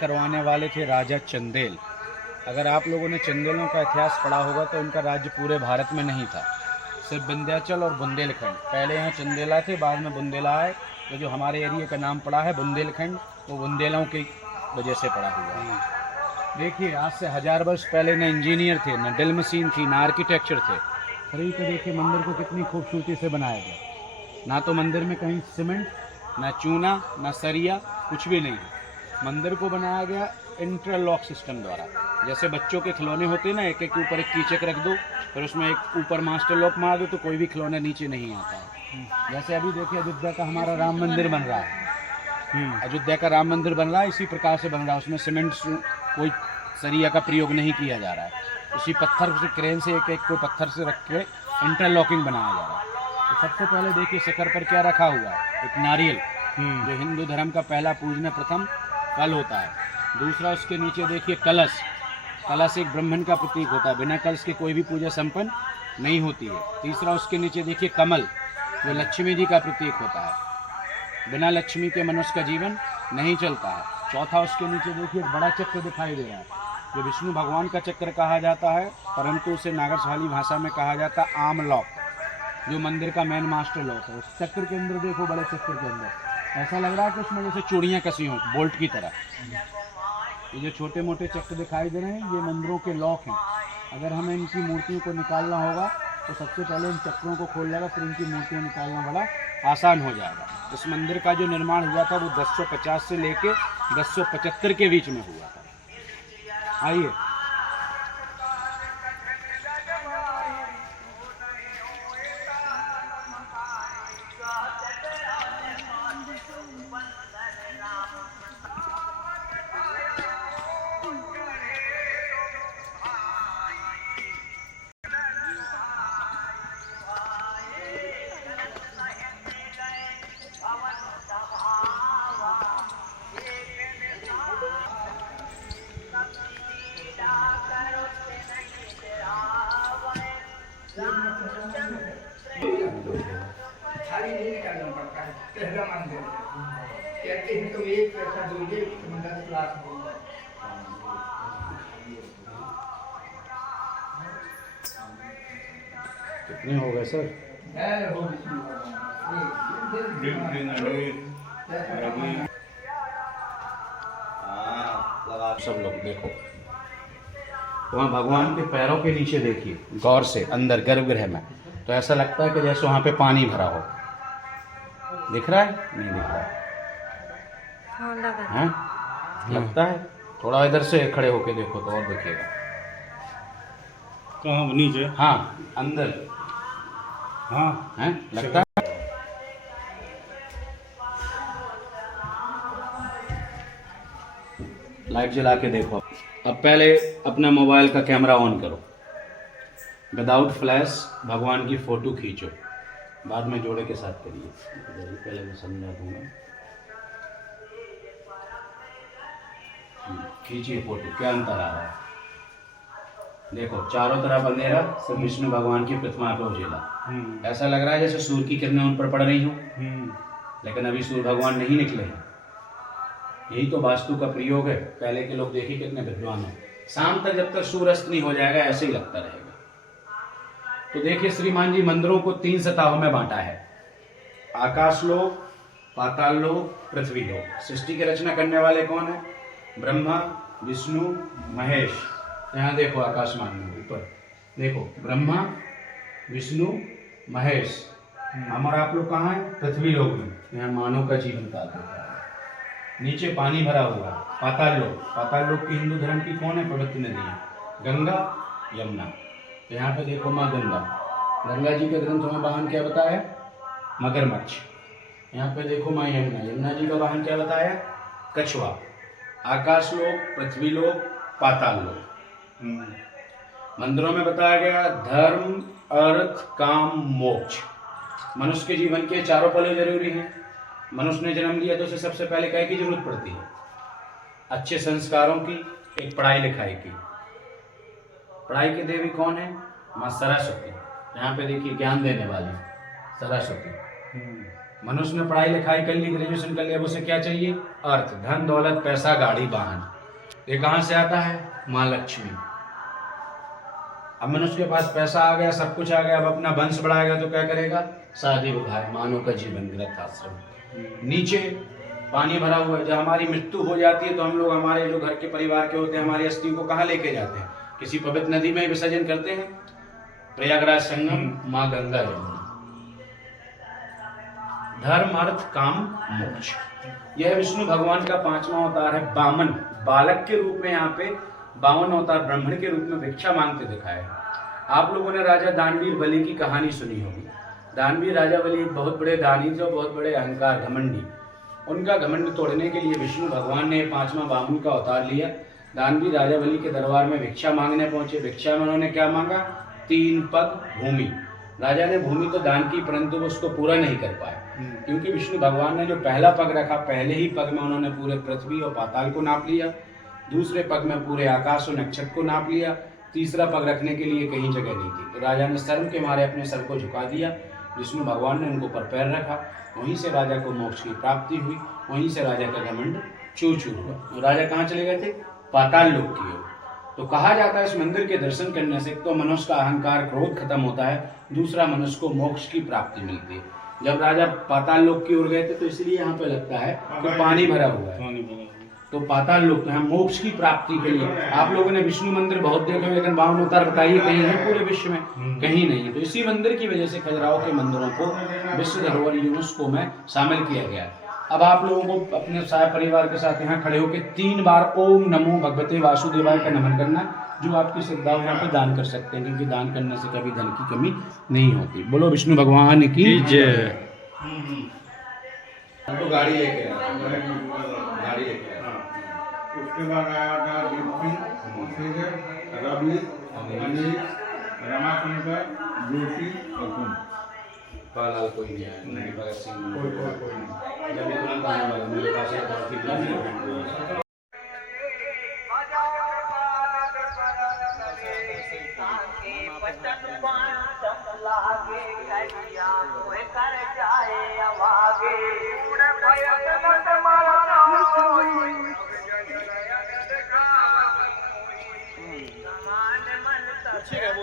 करवाने वाले थे राजा चंदेल। अगर आप लोगों ने चंदेलों का इतिहास पढ़ा होगा तो इनका राज्य पूरे भारत में नहीं था, सिर्फ विंध्याचल और बुंदेलखंड। पहले यहाँ चंदेला थे, बाद में बुंदेला आए। तो जो हमारे एरिया का नाम पड़ा है बुंदेलखंड, वो बुंदेलों की वजह से पड़ा हुआ है। देखिए, आज से 1000 वर्ष पहले न इंजीनियर थे, न ड्रिल मशीन थी, न आर्किटेक्चर थे। खरीद के देखिए मंदिर को कितनी खूबसूरती से बनाया गया। ना तो मंदिर में कहीं सीमेंट, ना चूना, ना सरिया, कुछ भी नहीं है। मंदिर को बनाया गया इंटरलॉक सिस्टम द्वारा। जैसे बच्चों के खिलौने होते हैं ना, एक एक के ऊपर एक कीचक रख दो, फिर उसमें एक ऊपर मास्टर लॉक मार दो तो कोई भी खिलौना नीचे नहीं आता है। जैसे अभी देखिए अयोध्या का हमारा राम मंदिर बन रहा है। अयोध्या का राम मंदिर बन रहा है, इसी प्रकार से बन रहा है। उसमें सीमेंट कोई सरिया का प्रयोग नहीं किया जा रहा है। इसी पत्थर से, क्रेन से एक एक को पत्थर से रख के इंटरलॉकिंग बनाया जा रहा है। तो सबसे पहले देखिए शिखर पर क्या रखा हुआ है, एक नारियल, जो हिंदू धर्म का पहला पूजनीय प्रथम फल होता है। दूसरा उसके नीचे देखिए कलश। कलश एक ब्राह्मण का प्रतीक होता है, बिना कलश के कोई भी पूजा संपन्न नहीं होती है। तीसरा उसके नीचे देखिए कमल, जो लक्ष्मी जी का प्रतीक होता है। बिना लक्ष्मी के मनुष्य का जीवन नहीं चलता है। चौथा उसके नीचे देखिए एक बड़ा चक्र दिखाई दे रहा है, जो विष्णु भगवान का चक्र कहा जाता है, परंतु उसे नागरसाली भाषा में कहा जाता है आम लॉक, जो मंदिर का मेन मास्टर लॉक है। उस चक्र के अंदर देखो, बड़े चक्र के अंदर ऐसा लग रहा है कि उसमें जैसे चूड़ियाँ कसी हों, बोल्ट की तरह। ये जो छोटे मोटे चक्र दिखाई दे रहे हैं, ये मंदिरों के लॉक हैं। अगर हमें इनकी मूर्तियों को निकालना होगा तो सबसे पहले इन चक्रों को खोल जाएगा, फिर इनकी मूर्तियाँ निकालना बड़ा आसान हो जाएगा। इस मंदिर का जो निर्माण हुआ था वो 1050 से लेके 1075 के बीच में हुआ था। आइए, थाली नहीं निकालना पड़ता है, पहला मंदिर कहते हैं तुम एक पैसा दोगे तुम 10 लाख होगा। कितने हो गए सर? सब लोग देखो, वहाँ भगवान के पैरों के नीचे देखिए गौर से, अंदर गर्भगृह में, तो ऐसा लगता है कि जैसे वहाँ पे पानी भरा हो। दिख रहा है? नहीं दिख रहा है? लगता है। थोड़ा इधर से खड़े होके देखो तो और दिखेगा। कहाँ नीचे? हाँ, अंदर। हाँ है, लगता है। लाइट जला के देखो। अब पहले अपना मोबाइल का कैमरा ऑन करो, विदाउट फ्लैश भगवान की फोटो खींचो, बाद में जोड़े के साथ करिए। पहले मैं समझा दूंगा। खींचिए फोटो, क्या अंतर आ रहा है देखो। चारों तरफ अंधेरा, सिर्फ विष्णु भगवान की प्रतिमा को उजेला। ऐसा लग रहा है जैसे सूर्य की किरणें उन पर पड़ रही हो, लेकिन अभी सूर्य भगवान नहीं निकले हैं। यही तो वास्तु का प्रयोग है। पहले के लोग देखिए कितने विद्वान हैं। शाम तक जब तक सूर्य अस्त नहीं हो जाएगा ऐसे ही लगता रहेगा। तो देखिए श्रीमान जी मंदिरों को 3 सतहों में बांटा है, आकाश लोक, पाताल लोक, पृथ्वी लोक। सृष्टि की रचना करने वाले कौन है? ब्रह्मा, विष्णु, महेश। यहाँ देखो आकाशमान में ऊपर देखो, ब्रह्मा, विष्णु, महेश। हम और आप लोग कहाँ हैं? पृथ्वी लोक में। यहाँ मानव का जीवन काल होता है। नीचे पानी भरा हुआ है, पाताल लोक। पाताल लोक की हिंदू धर्म की कौन है पवित्र नदियाँ? गंगा, यमुना। तो यहाँ पे देखो माँ गंगा। गंगा जी के ग्रंथों में वाहन क्या बताया? मगरमच्छ। यहाँ पे देखो माँ यमुना। यमुना जी का वाहन क्या बताया? कछुआ। आकाश लोक, पृथ्वी लोक, पाताल लोक। मंदिरों में बताया गया धर्म, अर्थ, काम, मोक्ष। मनुष्य के जीवन के चारों पहलू जरूरी हैं। मनुष्य ने जन्म लिया तो उसे सबसे पहले क्या की जरूरत पड़ती है? अच्छे संस्कारों की, एक पढ़ाई लिखाई की। पढ़ाई की देवी कौन है? माँ सरस्वती। यहाँ पे देखिए ज्ञान देने वाली सरस्वती। मनुष्य ने पढ़ाई लिखाई कर ली, ग्रेजुएशन कर लिया, अब उसे क्या चाहिए? अर्थ, धन दौलत, पैसा, गाड़ी, वाहन। ये कहाँ से आता है? माँ लक्ष्मी। अब मनुष्य के पास पैसा आ गया, सब कुछ आ गया, अब अपना वंश बढ़ाएगा तो क्या करेगा? शादी विवाह, मानव का जीवन, गृहस्थ आश्रम। नीचे पानी भरा हुआ है, जब हमारी मृत्यु हो जाती है तो हम लोग, हमारे जो घर के परिवार के होते हैं, हमारी अस्थि को कहाँ लेके जाते हैं? किसी पवित्र नदी में विसर्जन करते हैं। प्रयागराज संगम, माँ गंगा यमुना। धर्म अर्थ काम मोक्ष, यह विष्णु भगवान का 5वां अवतार है। बामन, बालक के रूप में यहाँ पे 52 अवतार ब्राह्मण के रूप में भिक्षा मांगते दिखाए। आप लोगों ने राजा दानवीर बलि की कहानी सुनी होगी। दानवीर राजा बलि एक बहुत बड़े दानी थे और बहुत बड़े अहंकार, घमंडी। उनका घमंड तोड़ने के लिए विष्णु भगवान ने 5वां बामन का अवतार लिया। दानवीर राजा बलि के दरबार में भिक्षा मांगने पहुंचे। भिक्षा में उन्होंने क्या मांगा? 3 पग भूमि। राजा ने भूमि तो दान की, परंतु वो उसको पूरा नहीं कर पाए, क्योंकि विष्णु भगवान ने जो पहला पग रखा, पहले ही पग में उन्होंने पूरे पृथ्वी और पाताल को नाप लिया। दूसरे पग में पूरे आकाश और नक्षत्र को नाप लिया। तीसरा पग रखने के लिए कहीं जगह नहीं थी, तो राजा ने शर्म के मारे अपने सर को झुका दिया। विष्णु भगवान ने उनको पर पैर रखा। वहीं से राजा को मोक्ष की प्राप्ति हुई। वहीं से राजा का घमंड चूर चूर हुआ। तो राजा कहाँ चले गए थे? पाताल लोक की ओर। तो कहा जाता है इस मंदिर के दर्शन करने से तो मनुष्य का अहंकार, क्रोध खत्म होता है। दूसरा, मनुष्य को मोक्ष की प्राप्ति मिलती है। जब राजा पाताल लोक की ओर गए थे तो इसलिए यहाँ पे लगता है कि पानी भरा हुआ है, तो पाताल लोक तो यहाँ मोक्ष की प्राप्ति के लिए। आप लोगों ने विष्णु मंदिर बहुत देखे, लेकिन 52 अवतार बताइए कहीं है पूरे विश्व में? कहीं नहीं है। तो इसी मंदिर की वजह से खजुराहो के मंदिरों को विश्व धरोहर यूनेस्को में शामिल किया गया है। अब आप लोगों को अपने सारे परिवार के साथ यहाँ खड़े होकर 3 बार ओम नमो भगवते वासुदेवाय का नमन करना, जो आपकी श्रद्धा हो यहाँ पे दान कर सकते हैं, क्योंकि दान करने से कभी धन की कमी नहीं होती। बोलो विष्णु भगवान की जय। तो गाड़ी लेके गाड़ी लेके उसके बाद आया था दीप्ति, रवि, अनिल, रमाशंकर, जोशी और तुम। पालाल कोई नहीं आया, नहीं भगत सिंह, कोई नहीं। जब इतना गाने वाला मेरे पास एक और की प्लान है। ठीक है वो